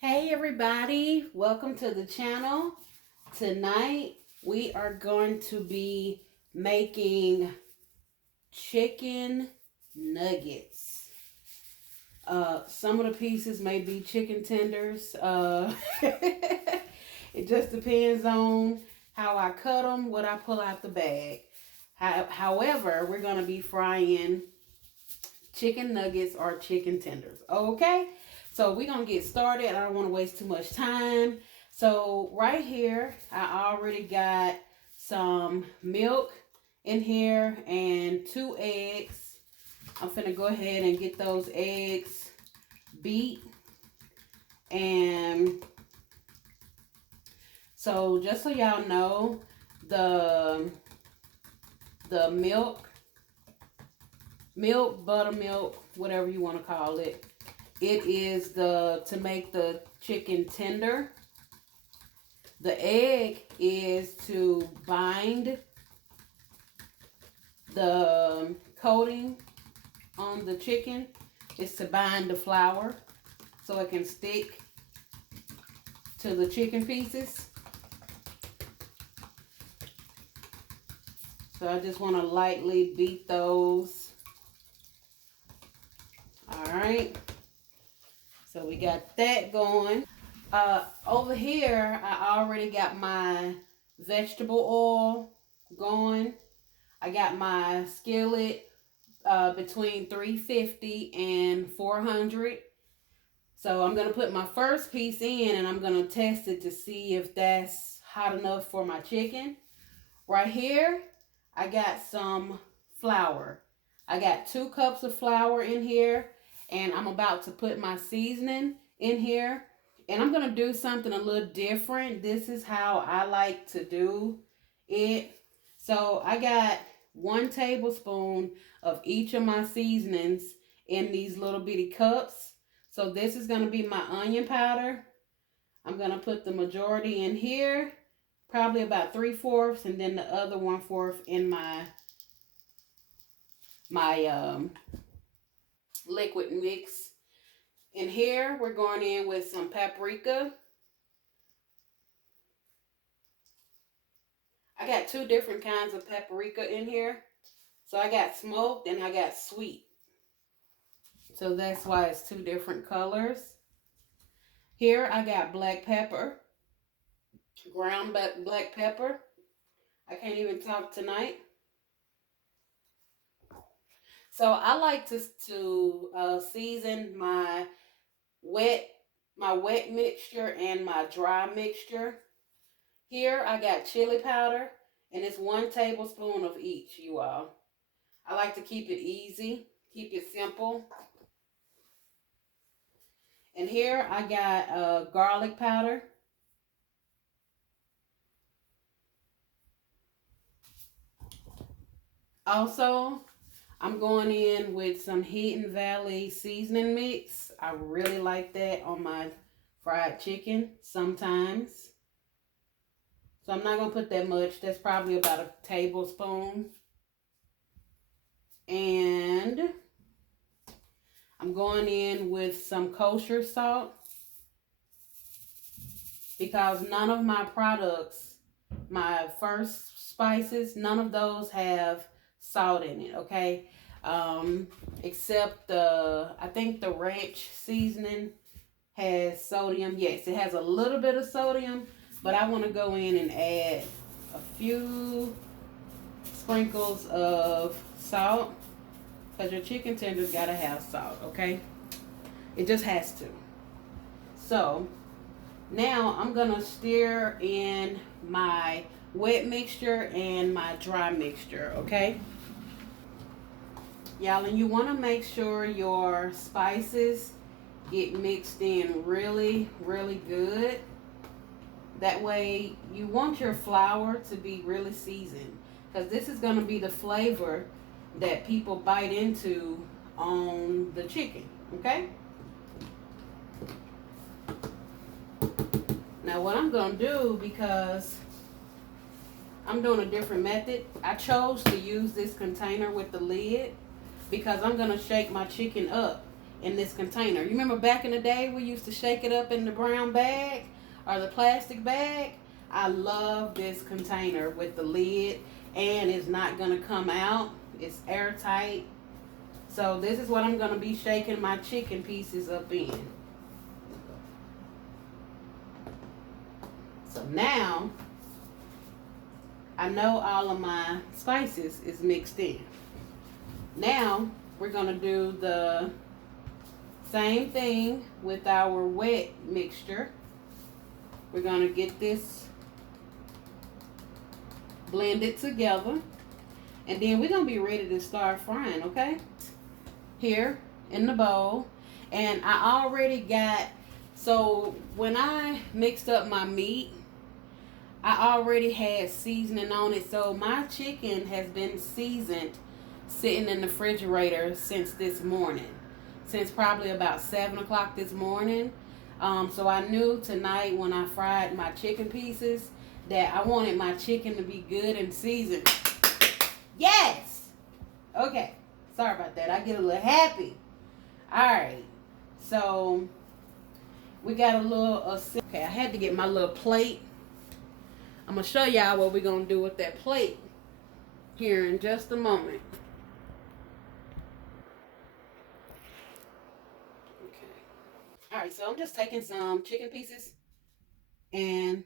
Hey everybody, welcome to the channel. Tonight we are going to be making chicken nuggets. Some of the pieces may be chicken tenders. It just depends on how I cut them, what I pull out the bag. However, we're going to be frying chicken nuggets or chicken tenders. Okay, so we're gonna get started. I don't want to waste too much time. So right here I already got some milk in here and 2 eggs. I'm gonna go ahead and get those eggs beat. And so just so y'all know, the milk, buttermilk, whatever you want to call it. It is to make the chicken tender. The egg is to bind the coating on the chicken. It's to bind the flour so it can stick to the chicken pieces. So I just want to lightly beat those. All right. So we got that going. Over here, I already got my vegetable oil going. I got my skillet between 350 and 400. So I'm going to put my first piece in and I'm going to test it to see if that's hot enough for my chicken. Right here, I got some flour. I got 2 cups of flour in here. And I'm about to put my seasoning in here. And I'm going to do something a little different. This is how I like to do it. So I got 1 tablespoon of each of my seasonings in these little bitty cups. So this is going to be my onion powder. I'm going to put the majority in here. Probably about 3/4, and then the other 1/4 in my liquid mix. In here, we're going in with some paprika. I got 2 different kinds of paprika in here. So I got smoked and I got sweet. So that's why it's 2 different colors. Here I got black pepper, ground black pepper. I can't even talk tonight. So I like to season my wet mixture and my dry mixture. Here I got chili powder, and it's 1 tablespoon of each, you all. I like to keep it easy, keep it simple. And here I got garlic powder. Also, I'm going in with some Hidden Valley seasoning mix. I really like that on my fried chicken sometimes. So I'm not going to put that much. That's probably about a tablespoon. And I'm going in with some kosher salt, because none of my products, my first spices, none of those have salt in it, okay? Except I think the ranch seasoning has sodium. Yes, it has a little bit of sodium, but I want to go in and add a few sprinkles of salt, because your chicken tenders gotta have salt, okay? It just has to. So now I'm gonna stir in my wet mixture and my dry mixture, okay? Y'all, and you wanna make sure your spices get mixed in really, really good. That way, you want your flour to be really seasoned, because this is gonna be the flavor that people bite into on the chicken, okay? Now what I'm going to do, because I'm doing a different method, I chose to use this container with the lid because I'm going to shake my chicken up in this container. You remember back in the day we used to shake it up in the brown bag or the plastic bag? I love this container with the lid, and it's not going to come out. It's airtight. So this is what I'm going to be shaking my chicken pieces up in. So now I know all of my spices is mixed in. Now we're going to do the same thing with our wet mixture. We're going to get this blended together, and then we're going to be ready to start frying, okay? Here in the bowl, and I already got, so when I mixed up my meat, I already had seasoning on it. So my chicken has been seasoned, sitting in the refrigerator since this morning, since probably about 7 o'clock this morning. So I knew tonight when I fried my chicken pieces that I wanted my chicken to be good and seasoned. Yes! Okay. Sorry about that. I get a little happy. Alright. So we got a little, okay, I had to get my little plate. I'm going to show y'all what we're going to do with that plate here in just a moment. Okay. Alright, so I'm just taking some chicken pieces and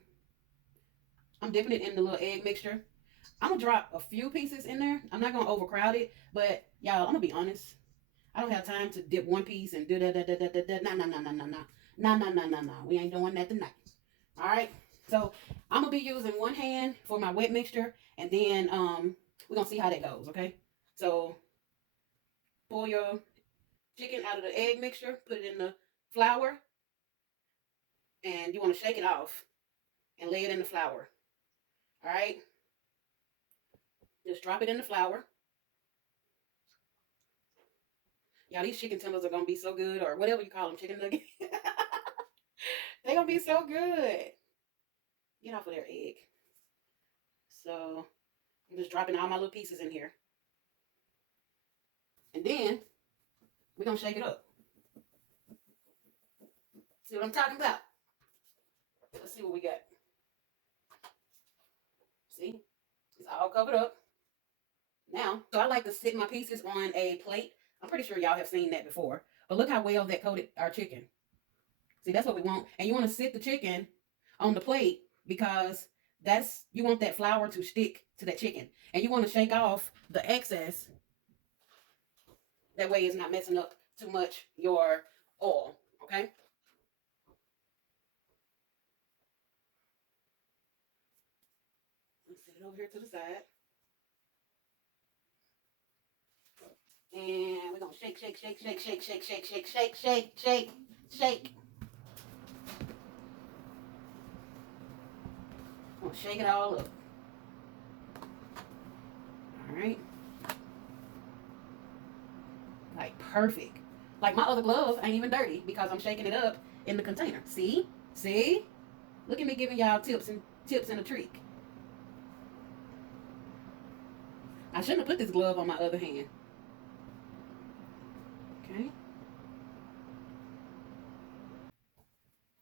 I'm dipping it in the little egg mixture. I'm going to drop a few pieces in there. I'm not going to overcrowd it, but y'all, I'm going to be honest. I don't have time to dip one piece and do da. No. We ain't doing that tonight. Alright? So I'm gonna be using one hand for my wet mixture, and then we're gonna see how that goes, okay? So pull your chicken out of the egg mixture, put it in the flour, and you want to shake it off and lay it in the flour. Alright? Just drop it in the flour. Y'all, these chicken tenders are gonna be so good, or whatever you call them, chicken nuggets. They're gonna be so good. Get off of their egg. So I'm just dropping all my little pieces in here. And then we're going to shake it up. See what I'm talking about? Let's see what we got. See? It's all covered up. Now, so I like to sit my pieces on a plate. I'm pretty sure y'all have seen that before. But look how well that coated our chicken. See, that's what we want. And you want to sit the chicken on the plate because you want that flour to stick to that chicken. And you want to shake off the excess. That way it's not messing up too much your oil. Okay? Let's set it over here to the side. And we're going to shake. I'm going to shake it all up. All right. Like perfect. Like my other glove ain't even dirty because I'm shaking it up in the container. See? See? Look at me giving y'all tips and a trick. I shouldn't have put this glove on my other hand. Okay.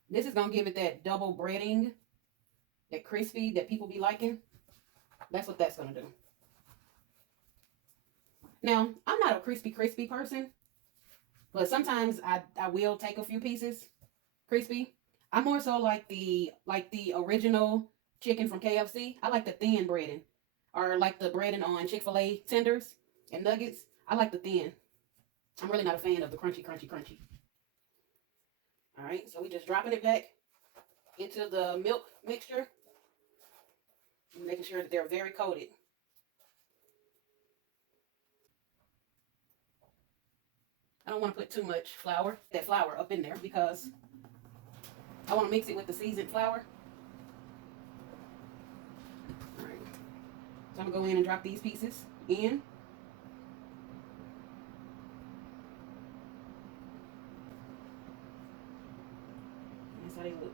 This is going to give it that double breading, that crispy that people be liking. That's what that's going to do. Now, I'm not a crispy person, but sometimes I will take a few pieces crispy. I'm more so like the original chicken from KFC. I like the thin breading, or like the breading on Chick-fil-A tenders and nuggets. I like the thin. I'm really not a fan of the crunchy. All right, so we just dropping it back into the milk mixture, making sure that they're very coated. I don't want to put too much flour, that flour up in there, because I want to mix it with the seasoned flour. All right, so I'm going to go in and drop these pieces in. That's how they look.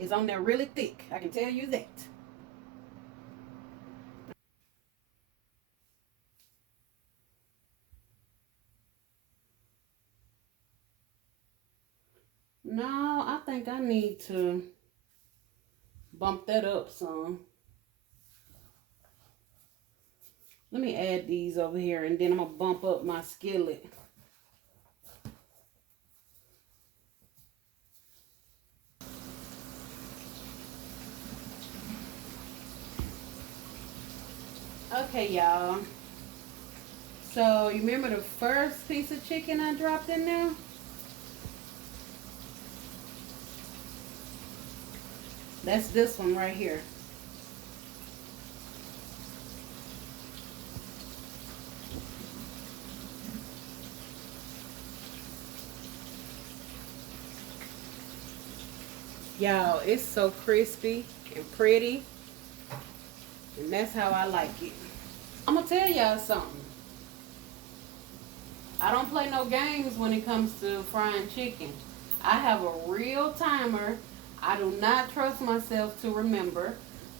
It's on there really thick, I can tell you that. No, I think I need to bump that up some. Let me add these over here, and then I'm going to bump up my skillet. Okay, y'all. So, you remember the first piece of chicken I dropped in there? That's this one right here. Y'all, it's so crispy and pretty. And that's how I like it. I'm going to tell y'all something. I don't play no games when it comes to frying chicken. I have a real timer. I do not trust myself to remember.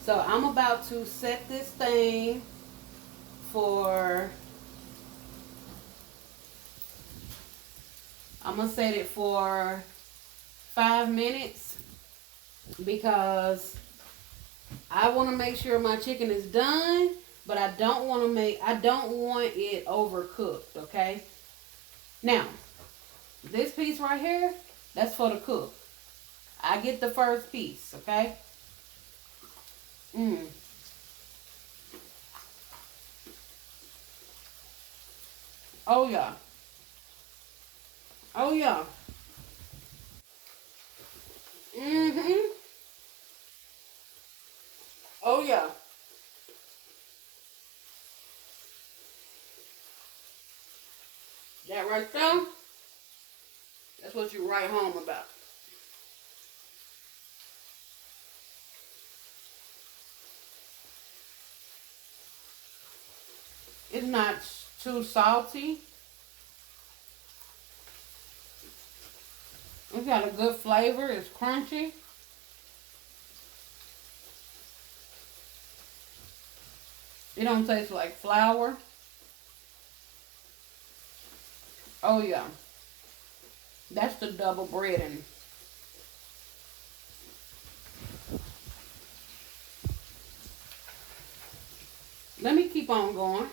So I'm about to set this thing for, I'm going to set it for 5 minutes because I want to make sure my chicken is done, but I don't want it overcooked, okay? Now, this piece right here, that's for the cook. I get the first piece, okay? Oh, yeah. Oh, yeah. Oh, yeah. That right there, that's what you write home about. It's not too salty. It's got a good flavor. It's crunchy. It don't taste like flour. Oh, yeah. That's the double breading. Let me keep on going.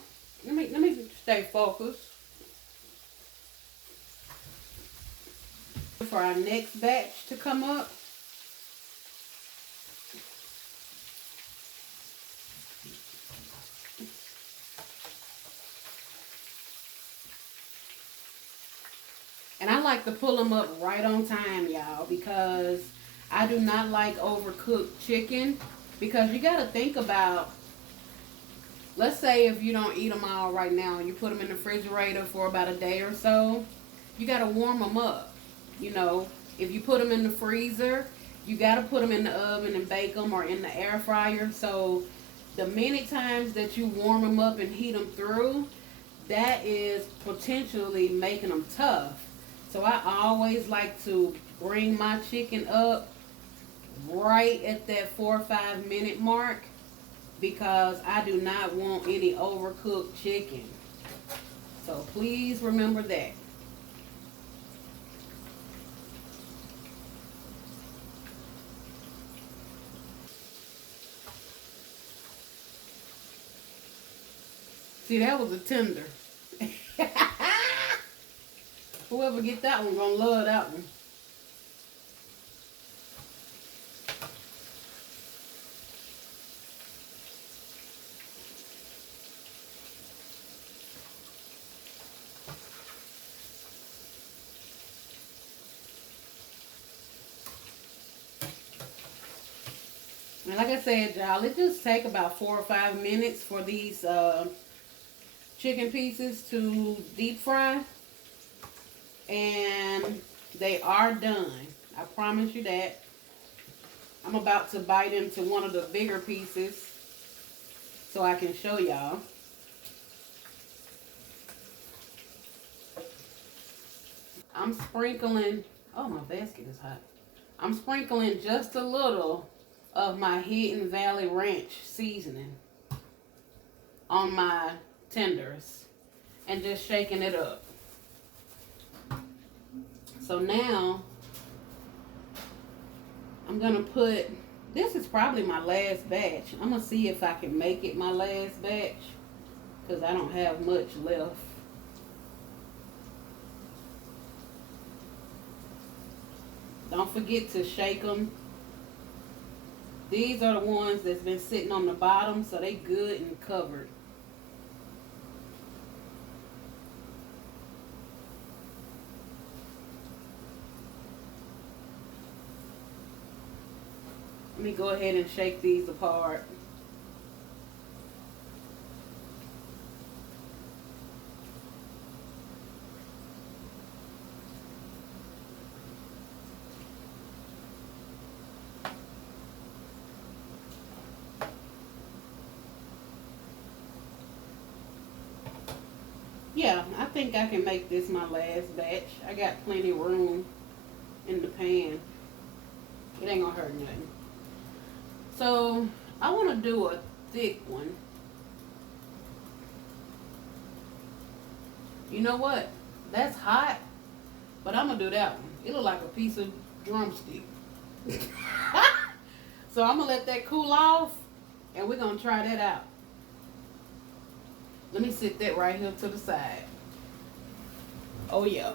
Let me stay focused. For our next batch to come up. And I like to pull them up right on time, y'all, because I do not like overcooked chicken. Because you got to think about, let's say if you don't eat them all right now, you put them in the refrigerator for about a day or so, you got to warm them up. You know, if you put them in the freezer, you got to put them in the oven and bake them, or in the air fryer. So the many times that you warm them up and heat them through, that is potentially making them tough. So I always like to bring my chicken up right at that 4 or 5 minute mark, because I do not want any overcooked chicken. So please remember that. See, that was a tender. Whoever get that one gonna love that one. And like I said, y'all, it just take about 4 or 5 minutes for these chicken pieces to deep fry. And they are done. I promise you that. I'm about to bite into one of the bigger pieces so I can show y'all. I'm sprinkling, oh, my basket is hot. I'm sprinkling just a little of my Hidden Valley Ranch seasoning on my tenders and just shaking it up. So now I'm gonna put, this is probably my last batch. I'm gonna see if I can make it my last batch because I don't have much left. Don't forget to shake them. These are the ones that's been sitting on the bottom, so they good and covered. Let me go ahead and shake these apart. Yeah, I think I can make this my last batch. I got plenty of room in the pan. It ain't gonna hurt nothing. So I want to do a thick one. You know what? That's hot, but I'm gonna do that one. It look like a piece of drumstick. So I'm gonna let that cool off, and we're gonna try that out. Let me sit that right here to the side. Oh yeah.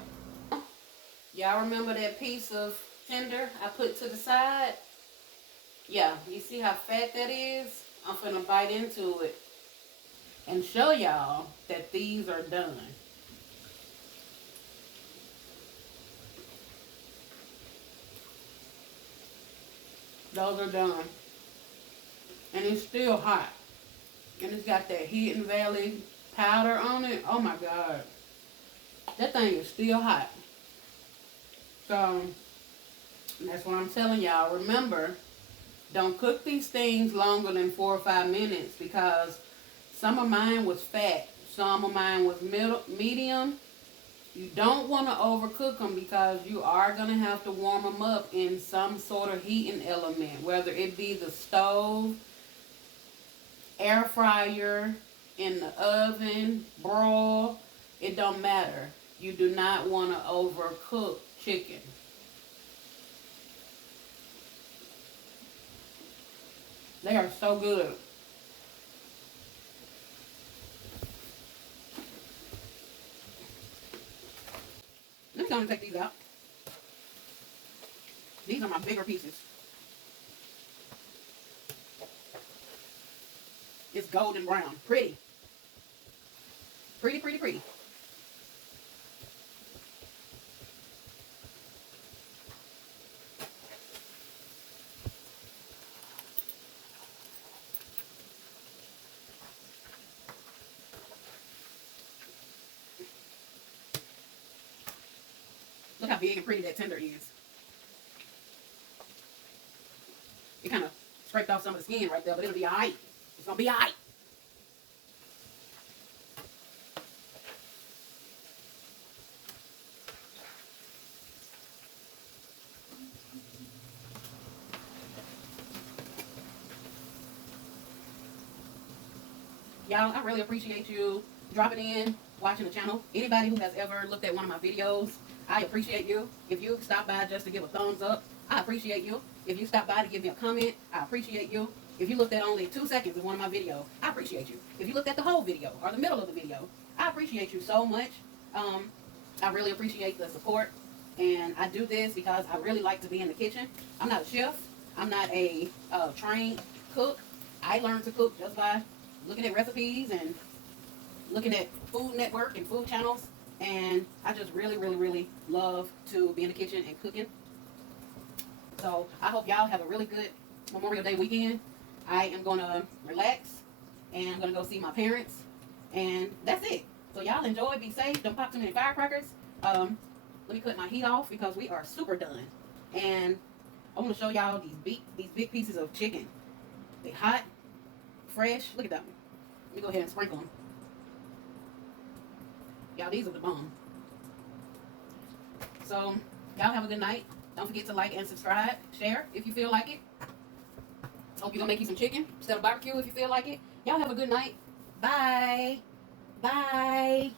Y'all remember that piece of tender I put to the side? Yeah, you see how fat that is? I'm finna bite into it and show y'all that these are done. Those are done. And it's still hot. And it's got that Hidden Valley powder on it. Oh my God. That thing is still hot. So, that's what I'm telling y'all. Remember, don't cook these things longer than 4 or 5 minutes because some of mine was fat. Some of mine was medium. You don't want to overcook them because you are going to have to warm them up in some sort of heating element, whether it be the stove, air fryer, in the oven, broil. It don't matter. You do not want to overcook chicken. They are so good. Let me go and take these out. These are my bigger pieces. It's golden brown. Pretty. Pretty, pretty, pretty. Look how big and pretty that tender is. It kind of scraped off some of the skin right there, but it'll be alright. It's gonna be alright. Y'all, I really appreciate you dropping in, watching the channel. Anybody who has ever looked at one of my videos, I appreciate you. If you stop by just to give a thumbs up, I appreciate you. If you stop by to give me a comment, I appreciate you. If you looked at only 2 seconds of one of my videos, I appreciate you. If you looked at the whole video or the middle of the video, I appreciate you so much. I really appreciate the support. And I do this because I really like to be in the kitchen. I'm not a chef. I'm not a trained cook. I learned to cook just by looking at recipes and looking at Food Network and food channels. And I just really, really, really love to be in the kitchen and cooking. So I hope y'all have a really good Memorial Day weekend. I am going to relax and I'm going to go see my parents. And that's it. So y'all enjoy, be safe, don't pop too many firecrackers. Let me cut my heat off because we are super done. And I want to show y'all these big pieces of chicken. They hot, fresh. Look at that one. Let me go ahead and sprinkle them. Y'all, these are the bomb. So y'all have a good night. Don't forget to like and subscribe. Share if you feel like it. Hope you're going to make you some chicken instead of barbecue if you feel like it. Y'all have a good night. Bye. Bye.